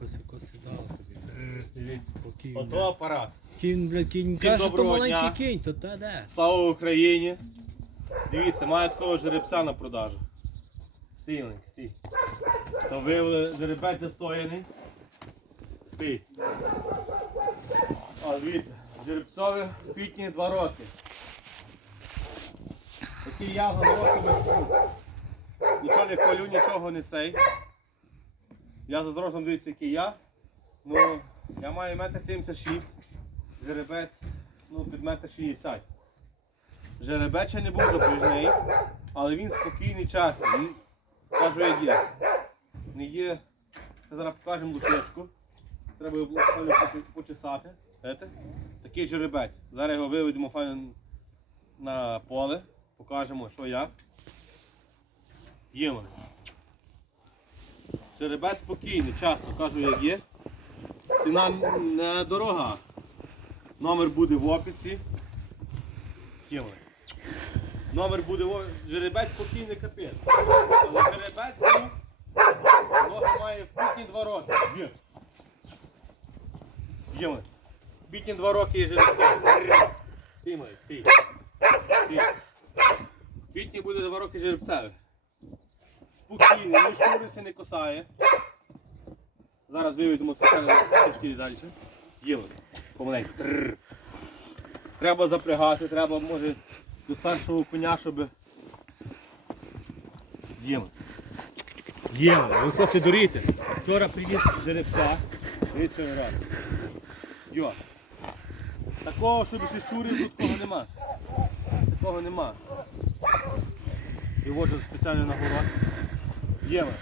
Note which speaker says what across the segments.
Speaker 1: Коси, коси дала тобі.
Speaker 2: Дивіться. Ото апарат.
Speaker 1: Кінь, бля, кінь.
Speaker 2: Всім
Speaker 1: Каже, то
Speaker 2: доброго
Speaker 1: маленький
Speaker 2: дня.
Speaker 1: кінь, то та де.
Speaker 2: Слава Україні! Дивіться, має такого жеребця на продажу. Стій, Оленька, стій. То виявили жеребець застояний. Стій. О, дивіться, жеребцові в квітні 2 роки. Такий я головку без круг. Нічого не хвалю, нічого не цей. Я за зростом дивіться, який я. Ну, я маю метр 76. Жеребець, ну, під метр 60. Жеребець ще не був запряжний, але він спокійний, чесний. Він, кажу, як є. Не є. Зараз покажемо лушечку. Треба його почесати. Знаєте? Такий жеребець. Зараз його виведемо файно на поле, покажемо, що як. Є вони. Жеребець спокійний, часто кажу, як є. Ціна не дорога. Номер буде в описі. Вони. Номер буде в описі. Жеребець спокійний капець. Але жеребець. Ноги має в квітні 2 роки. Є. Є вони. В квітні 2 роки є жеребець. Ти май, ти. В буде 2 роки жеребцеві. Спокійний, шкуриться, не косає. Зараз виведемо спеціально трішки далі. Є. Помаленьку. Треба запрягати, треба, може, до старшого коня, щоб. Є вони. Ви хочете дуріти. Вчора привіз жеребця. Він робить. Йо. Такого, щоб ще щурів, тут такого нема. Такого нема. І вожу спеціально на. Є вони.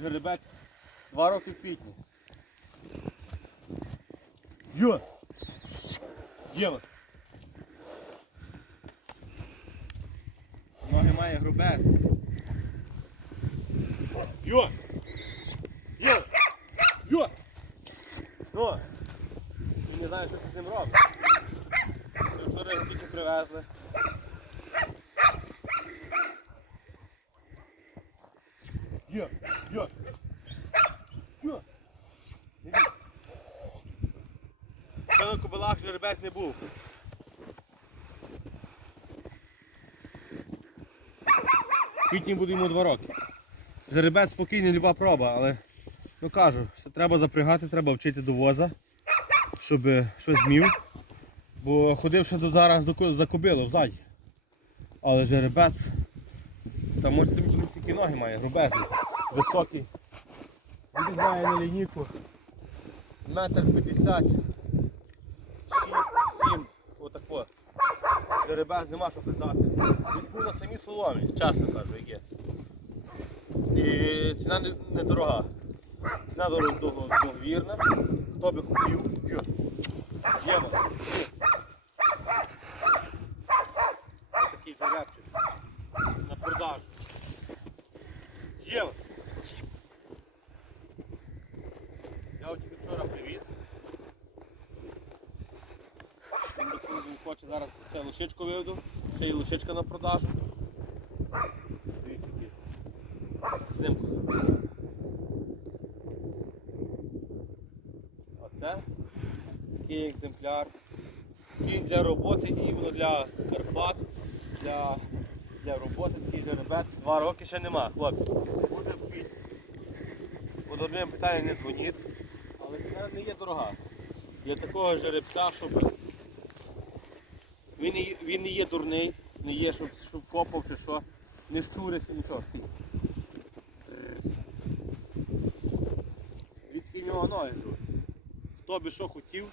Speaker 2: Жеребець. Два роки в квітні. Йо! Єва! Ноги має грубезні. Йо! Йо! Йо! Ну! Він не знає, що це з ним робить. Ми Вчора тільки привезли. Йо! Йо! Йо! Іди. Та на кобилах не був. Квітні буде йому два роки. Жеребець спокійний, люба проба, але ну кажу, що треба запрягати, треба вчити до воза, щоб е, щось змів. Бо ходив ще до зараз до за кобилу взаді. Але жеребець, там може собі які ноги має, грубезний, високий. Він знає на лінійку. Метр п'ятдесят. 6-7. Отако. Жеребець нема що писати. Він на самій соломі, чесно кажу, є. І ціна не- недорога. Ціна дорого- дорого- договірна. Хто би хотів, п'є. Єма. Ось такий жеребчик. На продажу. Єма. Я от тільки вчора привіз. Він до клубу хоче зараз ще лошичку виведу, ще й лошичка на продажу. Дивіться, які. Оце такий екземпляр. Кінь для роботи і іменно для Карпат, для, для роботи такий жеребець. Два роки ще нема, хлопці. Буде в квітні. По одним питанням не дзвоніть, але ціна не є дорога. Для такого жеребця, щоб він, не є- дурний, не є, щоб, щоб копав чи що, не щуриться, нічого. Стій. Відські в нього ноги тут. Хто би що хотів.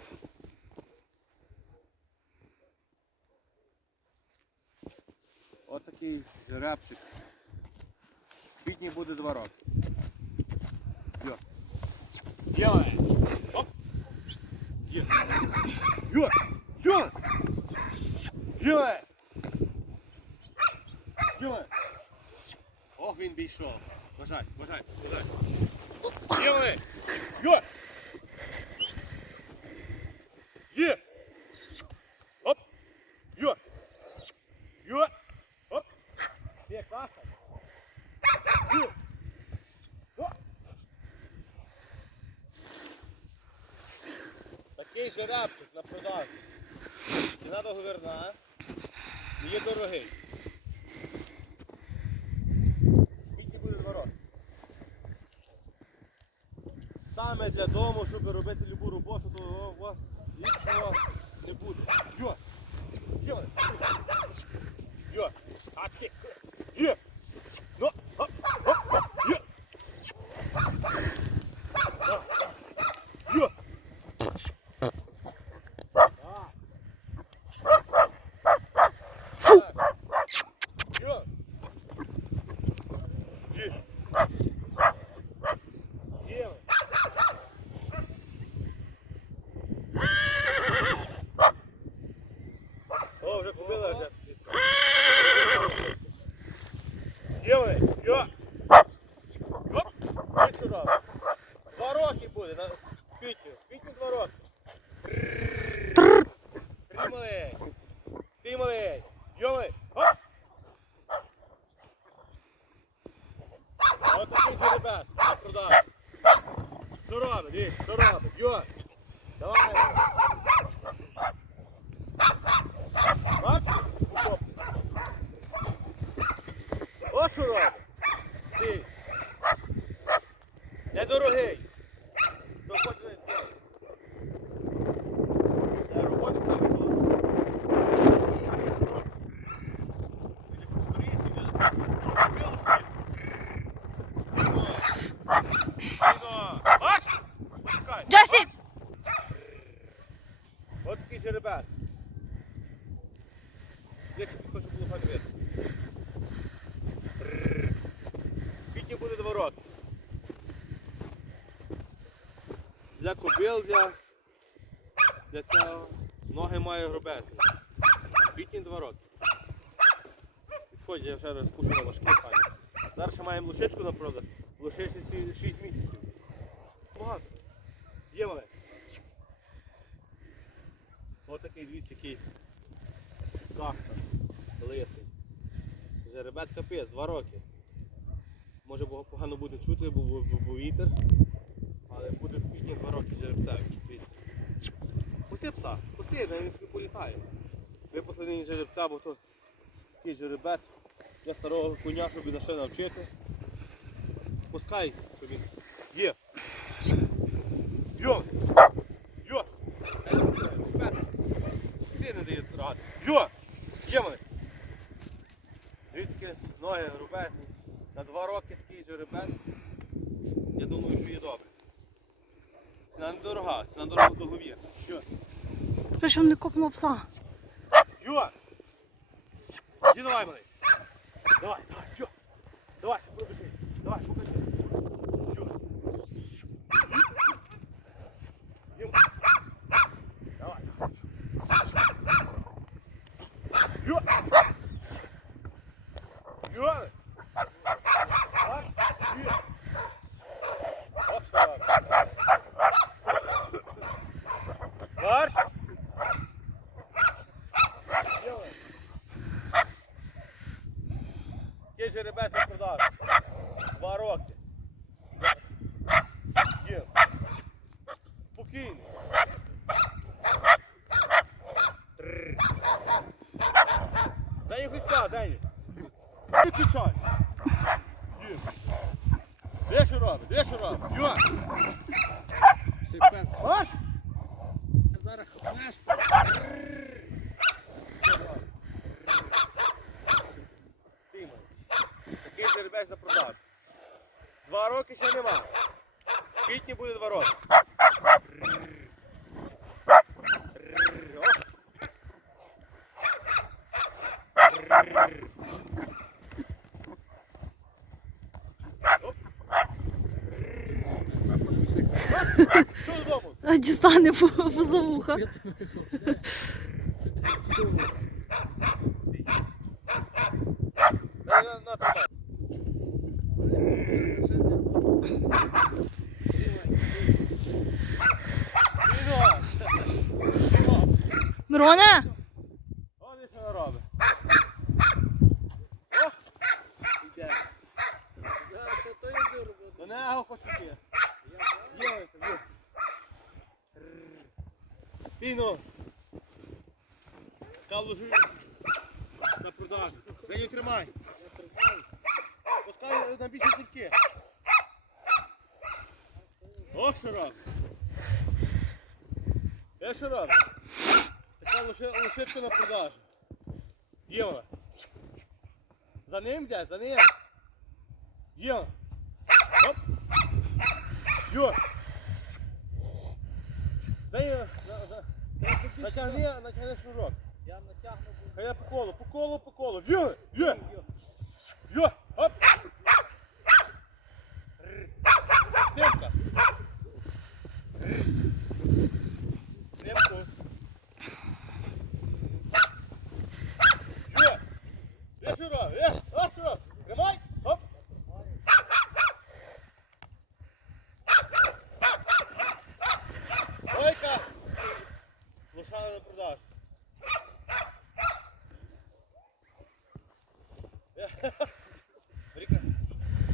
Speaker 2: От такий жеребчик. Квітні буде два роки. Йо. Делай. Оп. Є. Йо. Йо. Йо. Йо. Ох, він бійшов. Бажай, бажай, бажай. Йо. Йо. Є. Оп. Йо. Йо. Оп. Є, класно. Йо. жеребчик на продажу. Ціна договірна. і Є дорогий. Скільки буде два? Саме для дому, щоб робити любу роботу, то о, о, іншого не буде. Йо! Йо! Йо! Йо! Йо! Ну! Оп! Оп! Йо! Йо! Фу! Йо! Є! Є! О, вже купила вже? Йо! Йо! Ось сюди. Два роки буде, на в квітню. В квітню два роки. Ти малий. Ти малий. Йоми. Оп! Ось такий жеребець на продажу. Що робить? Дивись, що робить? Йо! Давай. Бачиш? Оп. Ось що робить. Ти. Недорогий. То хоч не Для роботи саме було.
Speaker 3: Джесі!
Speaker 2: Ось такий жеребець. Я ще підхожу було файно видно. Квітні буде два роки. Для кобил, для, цього ноги має грубезні. Квітні два роки. Підходять, я вже на важкі файні. Зараз ще маємо лошичку на продаж. Лошичці 6 місяців. Багато. Є мале. Ось такий дивіться, який кахта, лисий. Жеребець капець, два роки. Може погано буде чути, бо, бо, бо вітер. Але буде в квітні два роки жеребцеві. Пусти пса, пусти, він собі політає. Випусти нині жеребця, бо то такий жеребець. Я старого коня, щоб на ще навчити. Пускай, щоб він. Є. Йо! Йо! Ти не дає ради. Йо! Є мене! Дивіться, які ноги рубезні. На два роки такий жеребець. Я думаю, що є добре. Ціна недорога, ціна дорога договір. Що?
Speaker 3: Ви що не купимо пса?
Speaker 2: Йо! Іди давай мене! Давай, давай, йо! Давай, пробіжи. Давай, покажи. Йо! Йо! Давай. Йо! Йо! Марш! Йо! Ось що робить. Марш! Йо! Є жеребець на продажу. Два роки. Є. Спокійно. Тррр. Дай їх листя, дай їх. Не кричай. Де що робить? Де що робить? Йо!
Speaker 1: Ще пес. Зараз хапнеш.
Speaker 2: Стимай. Такий жеребець на продажу. Два роки ще нема. В квітні буде два роки. Оп. Що додому?
Speaker 3: А, Дістане по, по завуха.
Speaker 2: На, на, на, тримай. Віно! Віно!
Speaker 3: Мироне!
Speaker 2: Ось що вона робить. О! Іде.
Speaker 1: Зараз що то є робота.
Speaker 2: До нього хоче йти. Є, є. Стійно. Калужу на продажу. Женю тримай. Пускай на більші сітки. Ох, що робиш. Е, що робиш? Лишечка на продажу. Є вона. За ним йде, за ним. Є. вона. Оп. Ним. за- за- Натягни, натягни шнурок.
Speaker 1: Я натягну.
Speaker 2: Хай я по колу, по колу, по колу. Йо, йо, йо, оп. Димка. Димку. Йо. Є шура, є, оп, шура. Тримай, оп. Ойка. Лошана на продаж. Ріка,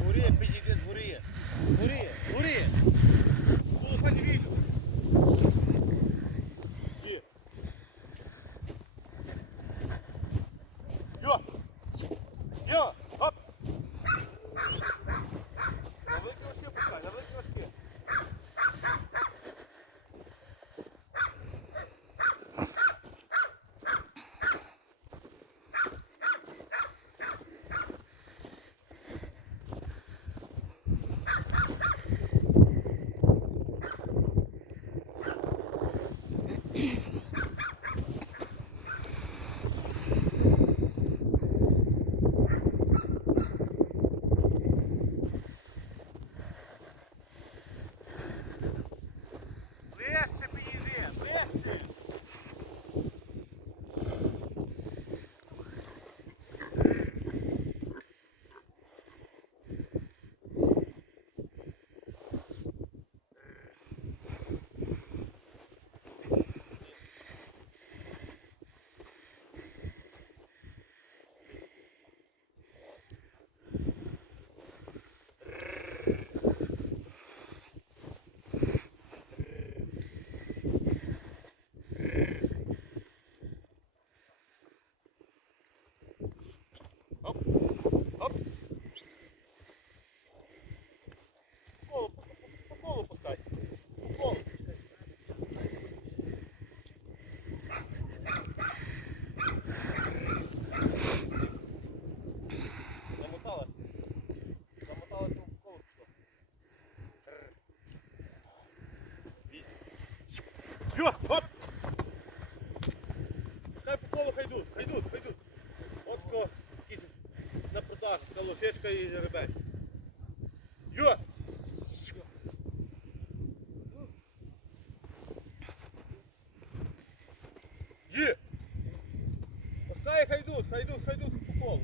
Speaker 2: горіє, підійди, горіє. Горіє, горіє. Йо, оп! Пускай по колу хай йдуть, хай йдуть, хай йдуть. От ко якийсь на продажу, така лошечка і жеребець. Йо! Є! Пускай хай йдуть, хай йдуть, хай йдуть по колу.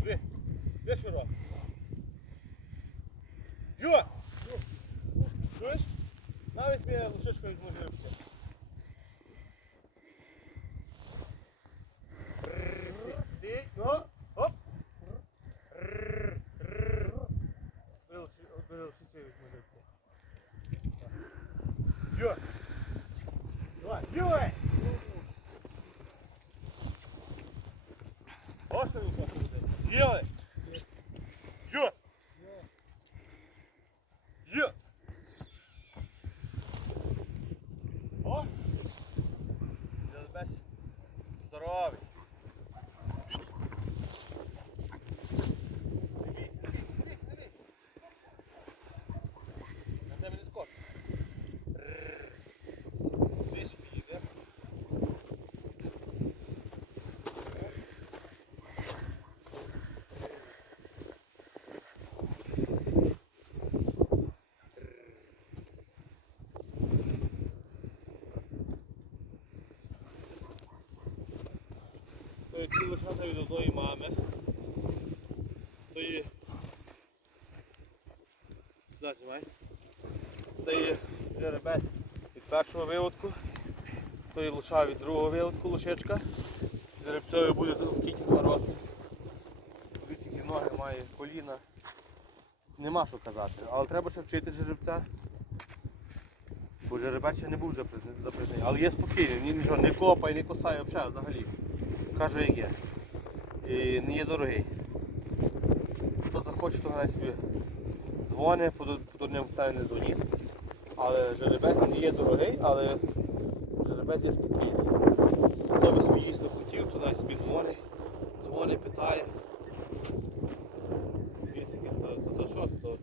Speaker 2: Ви що робите? Йо! Чуєш? Навіть мені лошечка візьму жеребця. Ти, ну, оп. Бери лошицю візьму жеребця. Йо! Давай, бігай! Ось що він хоче робити. Бігай! Йо! Йо! О! Жеребець здоровий. Дивись, дивись, дивись, дивись. На тебе не скоч. Дивись, підійде. То лошата від одної мами. То є... Це є жеребець від першого виводку. То є лоша від другого виводку лошечка. Жеребцеві буде в кіті два роки. Тільки ноги має, коліна. Нема що казати. Але треба ще вчити жеребця. Бо жеребець ще не був запризнаний. Але є спокійний, нічого не копає, не косає взагалі. Каже, як є. І не є дорогий. Хто захоче, то навіть собі дзвони, по, ду- по дурним питанням не дзвоніть. Але жеребець не є дорогий, але жеребець є спокійний. Хто би собі дійсно хотів, то навіть собі дзвонить, дзвонить, питає. То, то,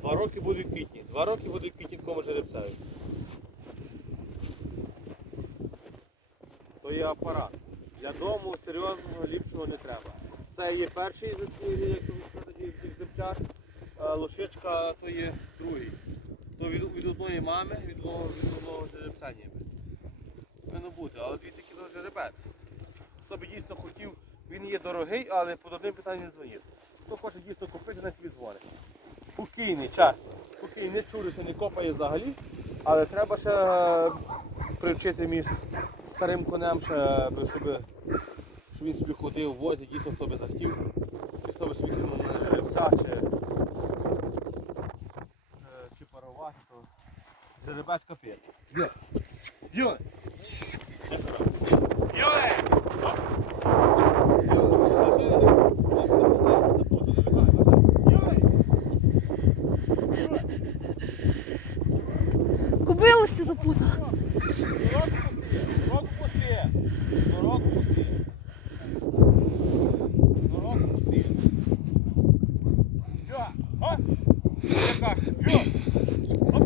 Speaker 2: два роки буде квітні. Два роки буде в квітні такому жеребцеві. То є апарат. Для дому серйозного ліпшого не треба. Це є перший як екземпляр, а лошичка то є другий. То від, від одної мами, від одного, жеребця ніби. Повинно бути, але дивіться, який то жеребець. Хто би дійсно хотів, він є дорогий, але під одним питанням не дзвонив. Хто хоче дійсно купити, на собі дзвонить. Спокійний, часто. Спокійний, не чуриться, не копає взагалі, але треба ще е, привчити між старим конем, ще, щоб, щоб він собі ходив в возі, дійсно хто би захотів. Чи хто би собі на жеребця, чи, е, чи парувати, то жеребець капець. Йо! Йо!
Speaker 3: Кубилості запутала.
Speaker 2: Дорогу пусти! Дорогу пусти! Дорогу пусти! Йо! А! Яка? Йо! Оп!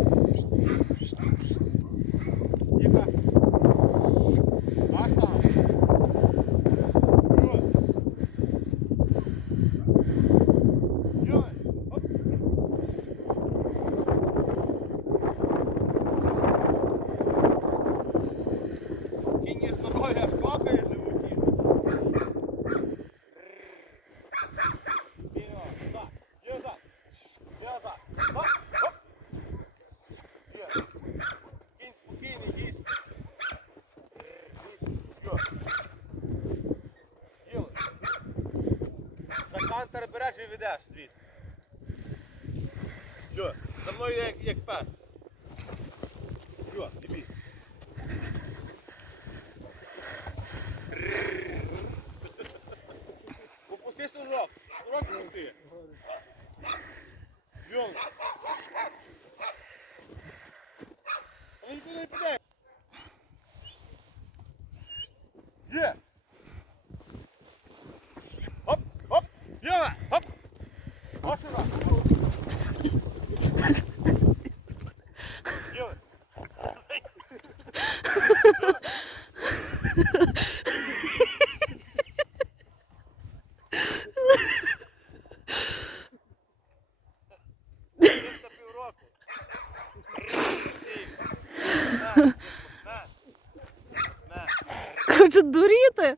Speaker 2: Яка? Аж там! Йо! Йо! Оп! Кінь є здоров'я, аж плакає в животі. Вперед, назад, вперед, назад, вперед, назад. Оп, оп. Є. Кінь спокійний, їсть. Йо. Йо. За кантер береш і ведеш, звідси. Йо, за мною як, як пес. Йо, тобі. Попусти шнурок. Шнурок пусти. Йон. А він нікуди не піде. Є. Хоп, хоп. Є. Хоп. Ось сюди. Є. За півроку. На, на, на.
Speaker 3: Хоче дуріти.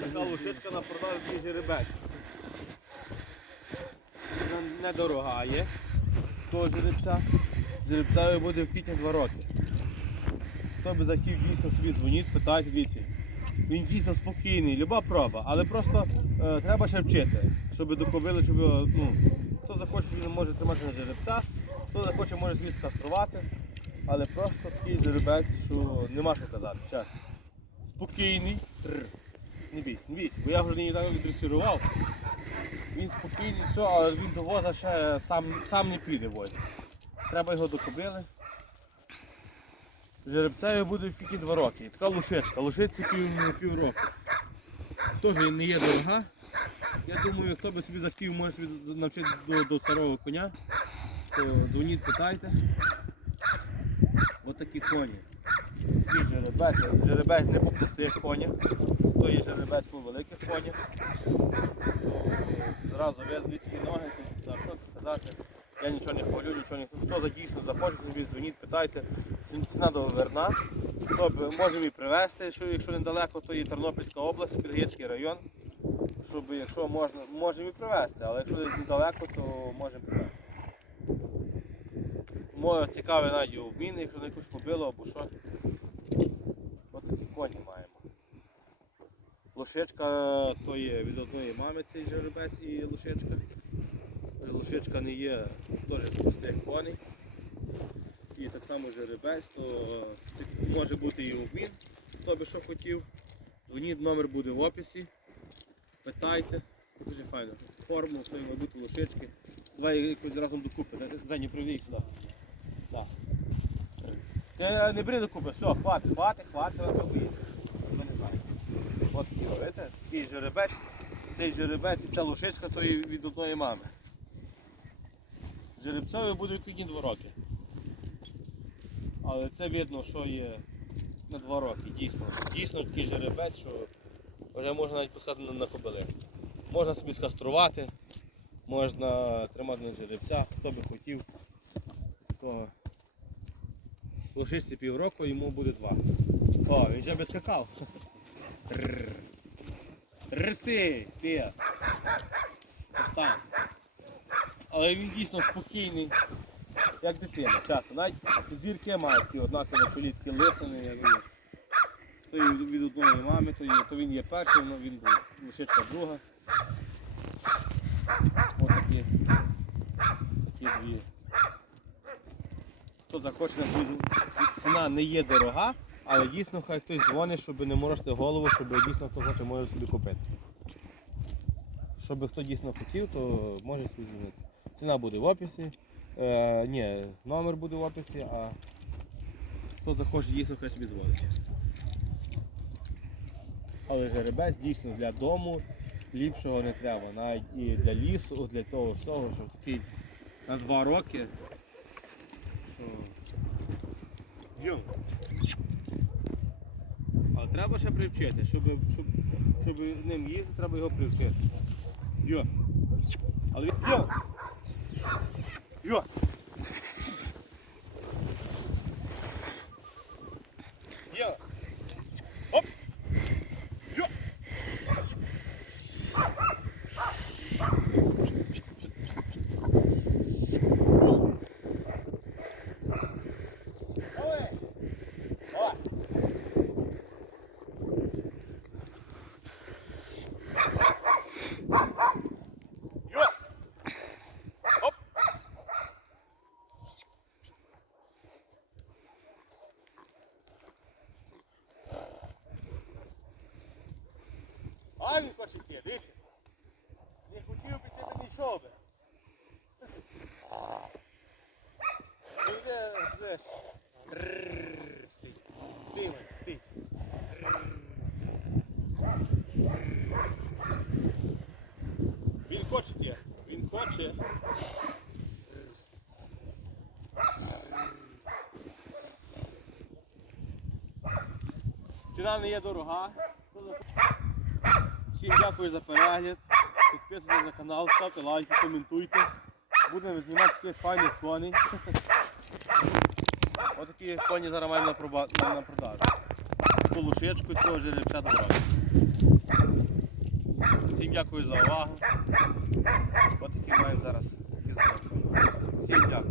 Speaker 2: Така лошичка на продажу жеребець. Вона недорога є. Того жеребця. Жеребцеві буде в квітні 2 роки. Хто би захотів дійсно собі дзвоніть, питайте дивіться. Він дійсно спокійний, люба проба, але просто е, треба ще вчити, щоб докобили, щоб його, ну, хто захоче, він може тримати на жеребця, хто захоче, може собі скаструвати, але просто такий жеребець, що нема що казати, чесно. Спокійний. Трр. Не бійся, не бійся, бо я вже не так дресирував. Він спокійний, все, але він до воза ще сам, сам не піде возі. Треба його докобили. Жеребцеві буде тільки два роки. І така лошечка. Лошиці пів, пів року. Теж не є дорога. Я думаю, хто би собі захотів, може собі навчити до, до старого коня, то дзвоніть, питайте. Отакі коні. Такий жеребець. Жеребець не по простих конях, то є жеребець по великих конях. Зразу видно ноги, що сказати. Я нічого не хвалю, нічого не Хто за дійсно захоче, собі дзвоніть, питайте. Ці- Ціна. Хто б- Можемо і привезти, що, якщо недалеко, то і Тернопільська область, Підгірський район. Щоб якщо можна, можемо і привезти, але якщо недалеко, то можемо привезти. Моє цікаве навіть обмін, якщо на якусь побило або що. коні маємо. Лошечка то є від одної мами цей жеребець і лошечка. Лошечка не є теж з простих коней. І так само жеребець, то це може бути і обмін, хто би що хотів. Дзвоніть, номер буде в описі. Питайте. Дуже файно. Форму, свої має бути лошечки. Давай якось разом докупи. Зені, приведи сюди. Так. Ти не бери докупи, все, хватить, хватить, хватить, не знаємо. От бачите? Такий жеребець, цей жеребець і ця лошечка то від одної мами. Жеребцеві буде тільки два роки. Але це видно, що є на два роки, дійсно. Дійсно такий жеребець, що вже можна навіть пускати на, кобили. Можна собі скаструвати, можна тримати на жеребця, хто би хотів, то лишиться півроку, йому буде два. О, він вже би скакав. Рости, ти. Постань. Але він дійсно спокійний, як дитина, часто. Навіть зірки мають такі однакові на чолі, лисини, як він. То є від одної мами, то, є, то він є перший, ну, він був лишичка друга. Ось такі, такі дві. Хто захоче ціна не є дорога, але дійсно хай хтось дзвонить, щоб не морочити голову, щоб дійсно хто хоче може собі купити. Щоб хто дійсно хотів, то може дзвонити. Ціна буде в описі. Е, ні, номер буде в описі, а хто захоче, дійсно хай собі дзвонить. Але жеребець дійсно для дому ліпшого не треба. Навіть і для лісу, для того всього, що такий на два роки. Що... Йо. Але треба ще привчити, щоб, щоб, щоб ним їздити, треба його привчити. Йо. Але. Йо! Йо! Він хоче йти, дивіться. Не хотів би ти б не йшов би. Ну йде, йдеш. Стій. Стій, стій. Він хоче йти. Він хоче. Ціна не є дорога. Всім дякую за перегляд. Підписуйтесь на канал, ставте лайки, коментуйте. Будемо знімати таких файних коней. Отакі коні зараз маємо на, продажу. Таку лошечку цього жеребця добра. Всім дякую за увагу. Отакі маємо зараз. Всім дякую.